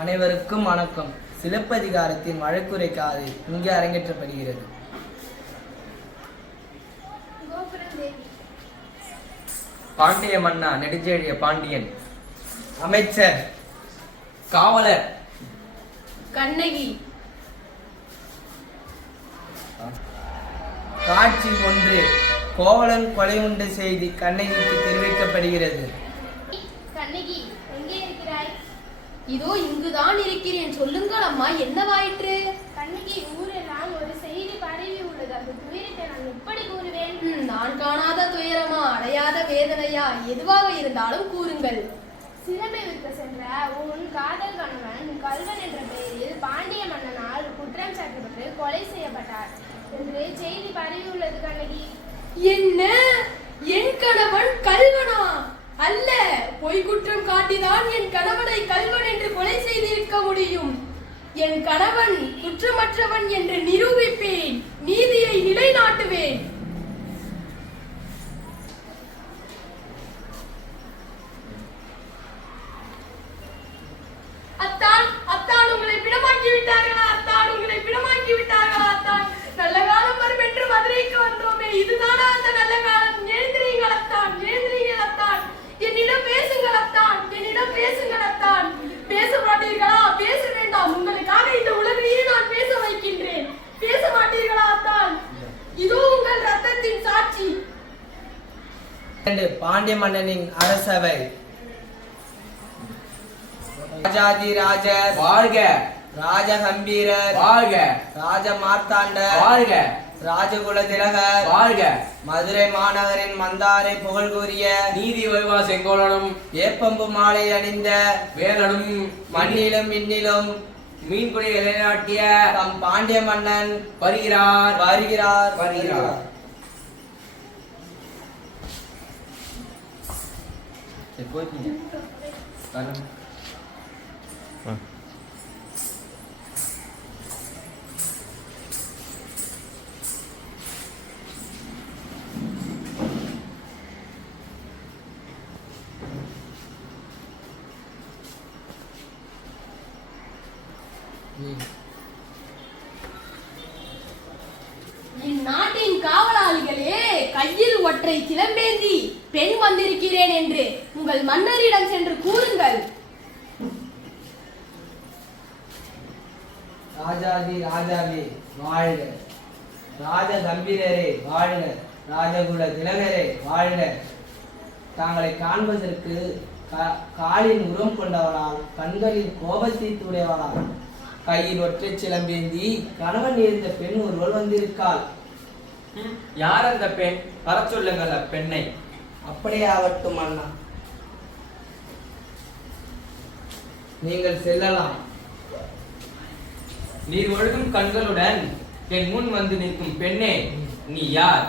அனைவருக்கும் வணக்கம். சிலப்பதிகாரத்தின் வழக்குரை காது இங்கே அரங்கேற்றப்படுகிறது. பாண்டிய மன்னா நெடுஞ்செழிய பாண்டியன், அமைச்சர், காவலர், கண்ணகி. காட்சி 1. கோவலன் கொலை உண்ட செய்தி கண்ணகிக்கு தெரிவிக்கப்படுகிறது. கண்ணகி, எங்கே இருக்கிறாய்? இதோ இங்குதான் இருக்கிறேன். சொல்லுங்கள் அம்மா, என்னவாயிற்று? கண்ணகி, ஊரெல்லாம் ஒரு செய்தி பரவி உள்ளது. அந்த துயரத்தை நான் எப்படி கூறுவேன்? நான் காணாத துயரமா, அடையாத வேதனையா, எதுவாக இருந்தாலும் கூறுங்கள். சிலம்பை விற்க சென்ற உன் காதல் கணவன் கல்வன் என்ற பெயரில் பாண்டிய மன்னனால் குற்றம் சாட்டப்பட்டு கொலை செய்யப்பட்டார் என்று செய்தி பரவியுள்ளது. கண்ணகி, என்ன? என் கணவன் கல்வனா? அல்ல, பொய் குற்றம் காட்டிதான் என் கணவனை கல்வன் என்று கொலை செய்திருக்க முடியும். என் கணவன் குற்றமற்றவன் என்று நிரூபிப்பேன். நீதியை நிலைநாட்டுவேன். அத்தான், அத்தான், உங்களை பிணமாக்கி விட்டார்களா? அத்தான், உங்களை பிணமாக்கி விட்டார்களா? அத்தான், நல்ல காலம் வரும் என்று மதுரைக்கு வந்தோமே, இதுதானா அந்த நல்ல காலம்? எழுந்திரீங்கள் அத்தான், எழுந்திரீங்கள் அத்தான், என்னிடம் பேசுங்கள் அத்தான், என்னிடம் பேசுங்கள் அத்தான். பேச மாட்டீர்களா? பேச வேண்டாம். உங்களுக்காக இந்த உலகையே நான் பேச வைக்கின்றேன். பேச மாட்டீர்களா அத்தான்? இதோ உங்கள் ரத்தத்தின் சாட்சி. பாண்டிய மன்னனின் அரசவை. ராஜாதி ராஜர் வாழ்க, ராஜ கம்பீரர் வாழ்க, ராஜ மார்த்தாண்டர் வாழ்க, ராஜகுல திலகர் வாழ்க, மதுரை மாநகரின் மந்தாரை புகழ் கூறிய நீதி வைவா செங்கோலனும் ஏப்பம்பு மாலை அணிந்த வேலனும் மண்ணிலும் விண்ணிலும் மீன்குடி நிலைநாட்டிய தம் பாண்டிய மன்னன் வருகிறார், வருகிறார், வருகிறார். இந்நாட்டின் காவலாளிகளே, கையில் ஒற்றை சிலம்பேந்தி பெண் வந்திருக்கிறேன் என்று உங்கள் மன்னரிடம் சென்று கூறுங்கள். ராஜாதி ராஜாவே வாழ்க, ராஜ கம்பீரரே வாழ்க, ராஜகுல திலகரே வாழ்க. தாங்களை காண்பதற்கு காலின் உருவம் கொண்டவளால், கண்களில் கோபத்தை தூடையவளால், கையில் ஒற்றை சிலம்பேந்தி கணவன் இருந்த பெண் ஒருவள் வந்திருக்காள். யார் அந்த பெண்? வர சொல்லுங்கள் அப்பெண்ணை. அப்படியே ஆகட்டும் அண்ணா, நீங்கள் செல்லலாம். நீர் ஒழுகும் கண்களுடன் என் முன் வந்து நிற்கும் பெண்ணே, நீ யார்?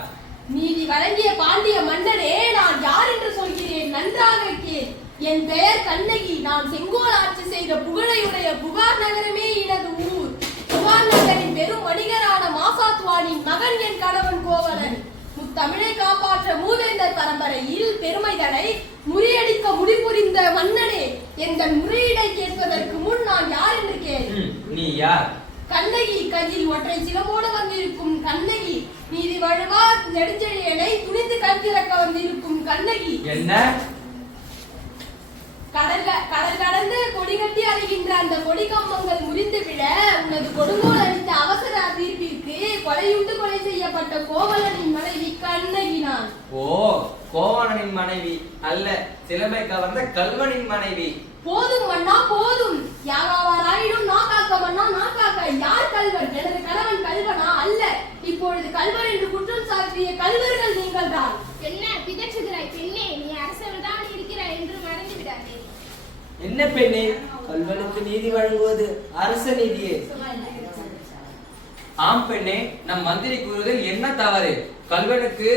நீதி வழங்கிய பாண்டிய மன்னரே, நான் யார் என்று சொல்கிறேன், நன்றாக கேள். என் பெயர் கண்ணகி. நான் செங்கோல் ஆட்சி செய்த புகழையுடைய புகார் நகரமே எனது ஊர். புகார் நகரின் பெரும் வணிகரான மாசாத்வானின் மகன் என் கணவன் கோவலன். முத்தமிழை காப்பாற்ற மூவேந்தர் பரம்பரையில் பெருமைகளை முறியடிக்க முடிபுரிந்த மன்னனே, எந்த முறையீடை கேட்பதற்கு முன் நான் யார் என்று கேள். நீ யார்? கண்ணகி, கையில் ஒற்றை சிலம்போடு வந்திருக்கும் கண்ணகி. நீதி வழுவா நெடுஞ்செழியனை துணிந்து கண் திறக்க வந்திருக்கும் கண்ணகி. என்ன? கடல் கடந்து கொடி கட்டி அறைகின்ற அந்த கொடி கம்பங்கள் முறிந்து விட உனது கொடுங்கோல் அளித்த அவசர தீர்ப்பிற்கு கொலையுண்டு கொலை செய்யப்பட்ட கோவலனின் மனைவி கண்ணகி நான். ஓ, கோவலனின் மனைவி அல்ல, சிலம்பை கவர்ந்த கல்வனின் மனைவி. போதும் மன்னா, போதும். யாராவாராயினும் நான் காக்க மன்னா, நான் காக்க. யார் கல்வன்? எனது கணவன் கல்வனா? அல்ல. இப்பொழுது கல்வன் என்று குற்றம் சாட்டிய கல்வர்கள் நீங்கள் தான். என்ன பிதற்றுகிறாய் பெண்ணே? நீ அரசர் தான் இருக்கிறாய் என்று மறந்து விடாதே. என்ன பெண்ணே, கல்வனுக்கு நீதி வழங்குவது அரச நீதியே. ஆம் பெண்ணே, நம் மந்திரி கூறுவதில் என்ன தவறு? கல்வனுக்கு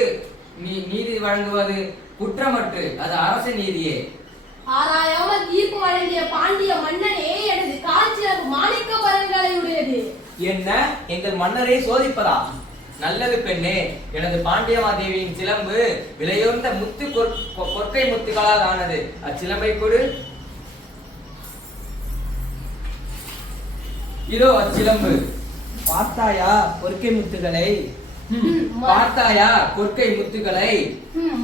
நீதி வழங்குவது குற்றமற்று, அது அரச நீதியே. ஆராயாமல் தீர்ப்பு வழங்கிய பாண்டிய மன்னனே எனது கால் சிலம்பு மாணிக்க பரல்களையுடையது. என்ன, எங்கள் மன்னரை சோதிப்பதா? நல்லது பெண்ணே, எனது பாண்டியமாதேவியின் சிலம்பு விலையுயர்ந்த முத்து கொற்கை முத்துகளால் ஆனது. அச்சிலம்பை கொடு. இதோ அச்சிலம்பு. பார்த்தாயா பொற்கை முத்துகளை? பார்த்தாயா கொற்கை முத்துகளை?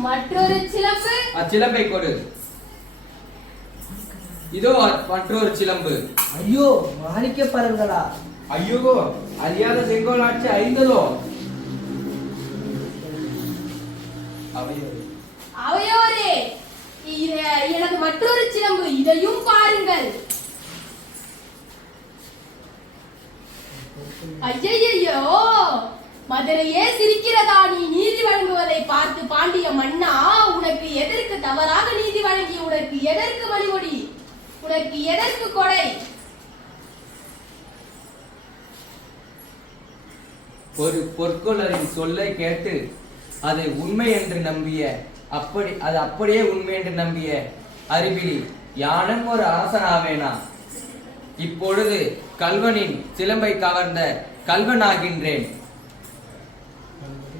மற்றொரு சிலம்பு. அச்சிலம்பை கொடு. இதோ மற்றொரு சிலம்பு. ஐயோ, மாணிக்க பரல்களா? ஐயோ, அறியாத செங்கோல் ஆட்சி ஐந்ததோ? அவையோரே, எனது மற்றொரு சிலம்பு, இதையும் பாருங்கள். ஐயையோ, மதுரையே சிரிக்கிறதா நீ நீதி வழங்குவதை பார்த்து? பாண்டிய மன்னா, உனக்கு எதற்கு தவறாக நீதி வழங்கி? உனக்கு எதற்கு மணிமொழி? உனக்கு எதற்கு கொடை? ஒரு பொற்கொள்ளரின் சொல்லை கேட்டு அதை உண்மை என்று நம்பிய, அது அப்படியே உண்மை என்று நம்பிய அறிவிலி யானும் ஒரு அரசனாவேனா? இப்பொழுது கல்வனின் சிலம்பை கவர்ந்த கல்வனாகின்றேன்.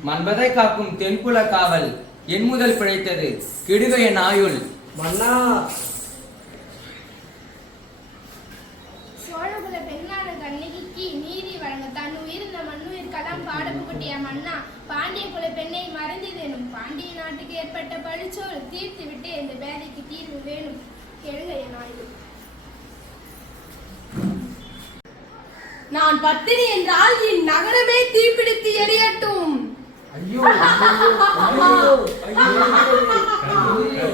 மன்பதை காக்கும் தென்புல காவல் என் முதல் பிழைத்தது, கெடுக என் ஆயுள். மன்னா, சோழகுல பெண்ணான கண்ணகிக்கு நீதி வழங்க தன் உயிர் இந்த மண்ணுயிர்க்கெல்லாம் பாடுபட்டிய மன்னா, பாண்டிய குல பெண்ணை மறந்ததேனும். பாண்டிய நாட்டுக்கு ஏற்பட்ட பழிச்சோல் தீர்த்து விட்டு இந்த பேதைக்கு தீர்வு வேணும். கெடுக என் ஆயுள். நான் பத்தினி என்றால் என் நகரமே தீப்பிடித்து எரியட்டும். ஐயோ, ஐயோ, ஐயோ, ஐயோ, ஐயோ, ஐயோ.